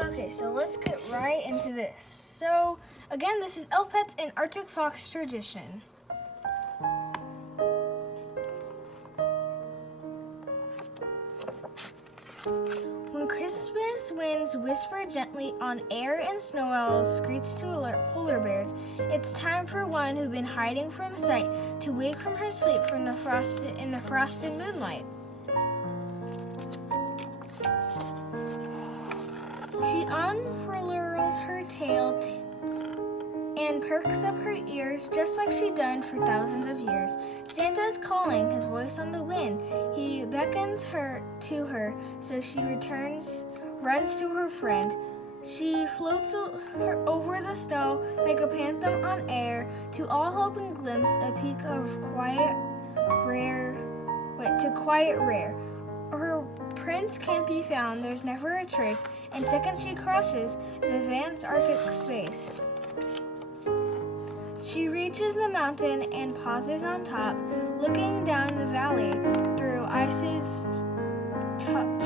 Okay, so let's get right into this. So, again, this is Elf Pets and Arctic Fox tradition. When Christmas winds whisper gently on air and snow owls screech to alert polar bears, it's time for one who've been hiding from sight to wake from her sleep in the frosted moonlight. She unfurls her tail and perks up her ears just like she's done for thousands of years. Santa is calling, his voice on the wind. He beckons her to her, so she runs to her friend. She floats over the snow like a phantom on air, to all hope and glimpse a peak of quiet rare. Her prince can't be found, there's never a trace, and second she crosses the vast Arctic space. She reaches the mountain and pauses on top, looking down the valley through ice's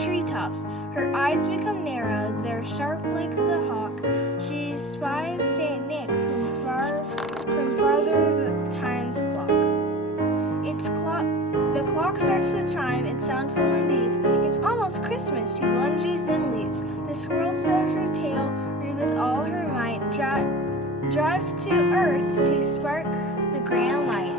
treetops. Her eyes become narrow, they're sharp like the hawk. She spies Saint Nick from farther the time's clock. The clock starts to chime, it's soundful and deep. It's almost Christmas, she lunges then leaps. The squirrel throws her tail, read with all her might, drives to earth to spark the grand light.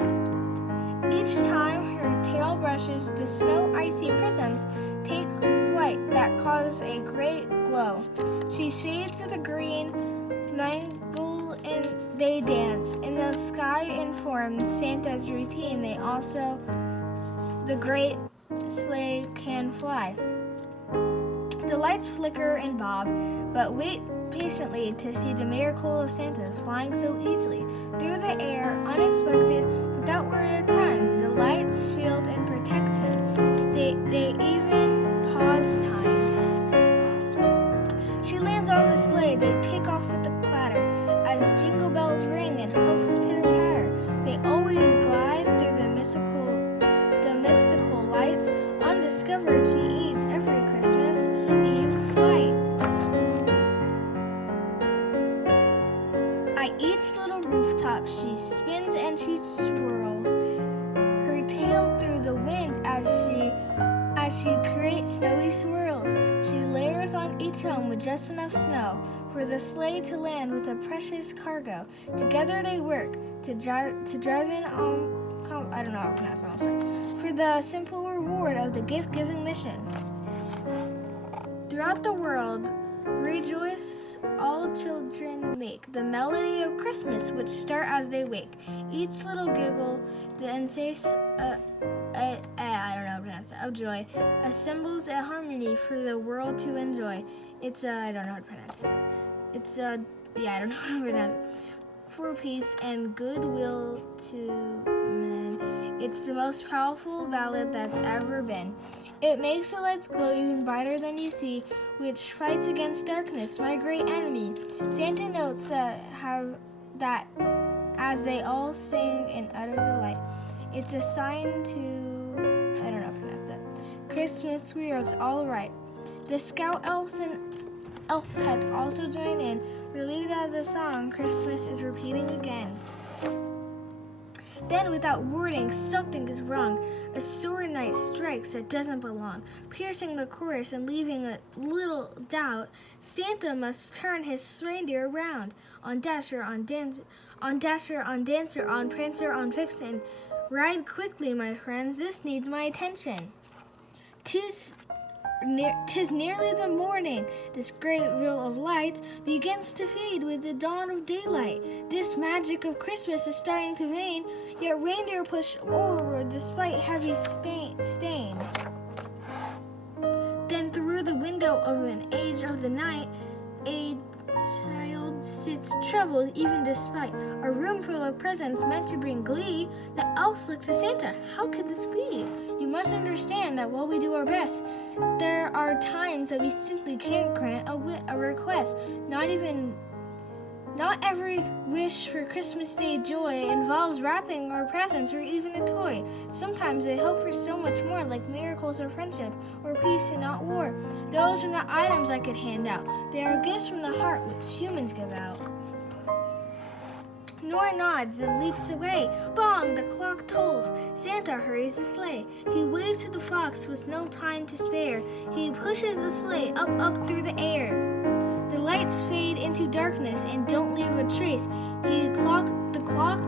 Each time her tail brushes, the snow icy prisms take flight that cause a great glow. She shades of the green, mingle and they dance. In the sky inform Santa's routine, the great sleigh can fly. The lights flicker and bob, but wait patiently to see the miracle of Santa flying so easily through the air, unexpected, without worry of time. The lights shield and protect him. They even pause time. She lands on the sleigh. They take off with a clatter as jingle bells ring and hoofs pitter-patter. They always glide through the mystical lights. Undiscovered, she eats every Christmas Eve flight. At each little rooftop she spins and she swirls her tail through the wind as she creates snowy swirls. She layers on each home with just enough snow for the sleigh to land with a precious cargo. Together they work to drive in I don't know how to pronounce it, I'm sorry. For the simple reward of the gift-giving mission. Throughout the world, rejoice all children make the melody of Christmas which start as they wake. Each little giggle, the insane I don't know how to pronounce it, of joy, assembles a harmony for the world to enjoy. It's I don't know how to pronounce it. It's I don't know how to pronounce it. For peace and goodwill to men. It's the most powerful ballad that's ever been. It makes the lights glow even brighter than you see, which fights against darkness, my great enemy. Santa notes that as they all sing in utter delight. It's a sign to I don't know how to pronounce it. Christmas spirits all right. The scout elves and elf pets also join in, relieved that the song Christmas is repeating again. Then, without warning, something is wrong. A sore night strikes that doesn't belong, piercing the chorus and leaving a little doubt. Santa must turn his reindeer around. On Dasher, on Dancer, on Prancer, on Vixen. Ride quickly, my friends, this needs my attention. 'Tis nearly the morning. This great wheel of lights begins to fade with the dawn of daylight. This magic of Christmas is starting to wane, yet reindeer push forward despite heavy stain. Then through the window of an age of the night, a child sits troubled even despite a room full of presents meant to bring glee. The elves look to Santa. How could this be? You must understand that while we do our best, there are times that we simply can't grant a request, not even Not every wish for Christmas Day joy involves wrapping or presents or even a toy. Sometimes they hope for so much more, like miracles or friendship or peace and not war. Those are not items I could hand out. They are gifts from the heart which humans give out. Nora nods and leaps away. Bong! The clock tolls. Santa hurries the sleigh. He waves to the fox with no time to spare. He pushes the sleigh up through the air. The lights fade into darkness and don't leave a trace. The clock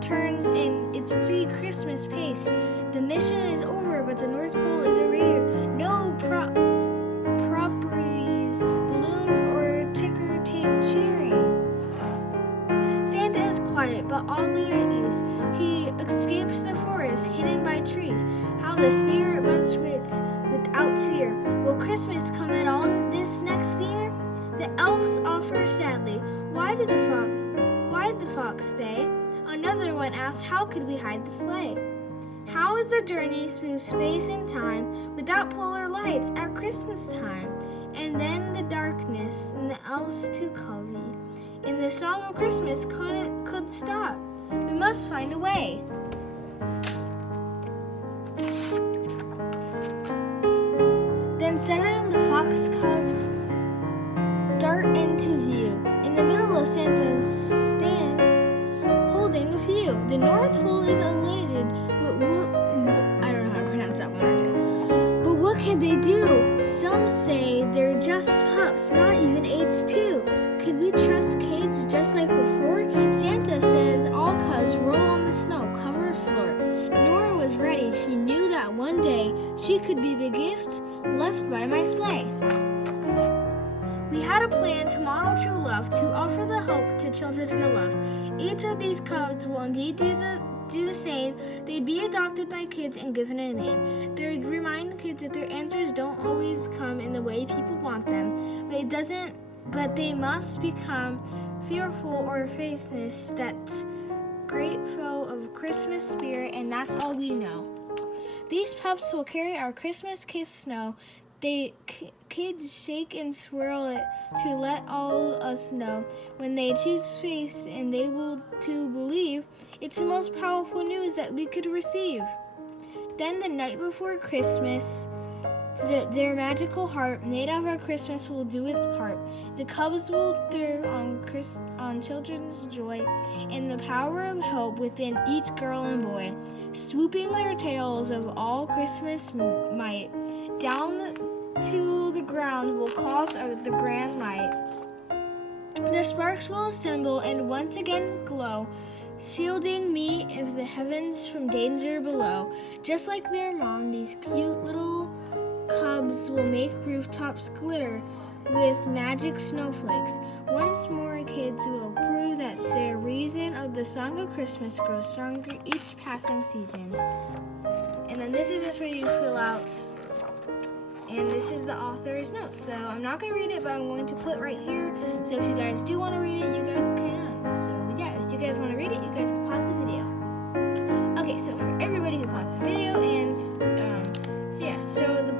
turns in its pre-Christmas pace. The mission is over, but the North Pole is a rear. No properties, balloons, or ticker tape cheering. Santa is quiet, but oddly at ease. He escapes the forest, hidden by trees. How the spirit bunch waits without cheer. Will Christmas come at all this next year? The elves offer sadly, why did the fox stay? Another one asked, how could we hide the sleigh? How is the journey through space and time without polar lights at Christmas time? And then the darkness and the elves too covey. And the song of Christmas could stop. We must find a way. Then suddenly the fox cubs dart into view. In the middle of Santa stands, holding a few. The North Pole is elated, but I don't know how to pronounce that one. But what can they do? Some say they're just pups, not even age 2. Could we trust kids just like before? Santa says all cubs roll on the snow-covered floor. Nora was ready. She knew that one day she could be the gift left by my sleigh. We had a plan to model true love, to offer the hope to children feel loved. Each of these cubs will indeed do the same. They'd be adopted by kids and given a name. They'd remind the kids that their answers don't always come in the way people want them, but they must become fearful or faithless, that great foe of Christmas spirit, and that's all we know. These pups will carry our Christmas kiss snow. Kids shake and swirl it to let all us know. When they choose faith and they will to believe, it's the most powerful news that we could receive. Then the night before Christmas, their magical heart, made of our Christmas, will do its part. The cubs will thrive on children's joy and the power of hope within each girl and boy, swooping their tails of all Christmas might down to the ground will cause the grand light. The sparks will assemble and once again glow, shielding me of the heavens from danger below. Just like their mom, these cute little cubs will make rooftops glitter with magic snowflakes. Once more, kids will prove that their reason of the song of Christmas grows stronger each passing season. And then this is just where you fill out, and this is the author's notes. So I'm not going to read it, but I'm going to put right here. So if you guys do want to read it, you guys can. So yeah, if you guys want to read it, you guys can pause the video. Okay, so for everybody who paused the video, and so the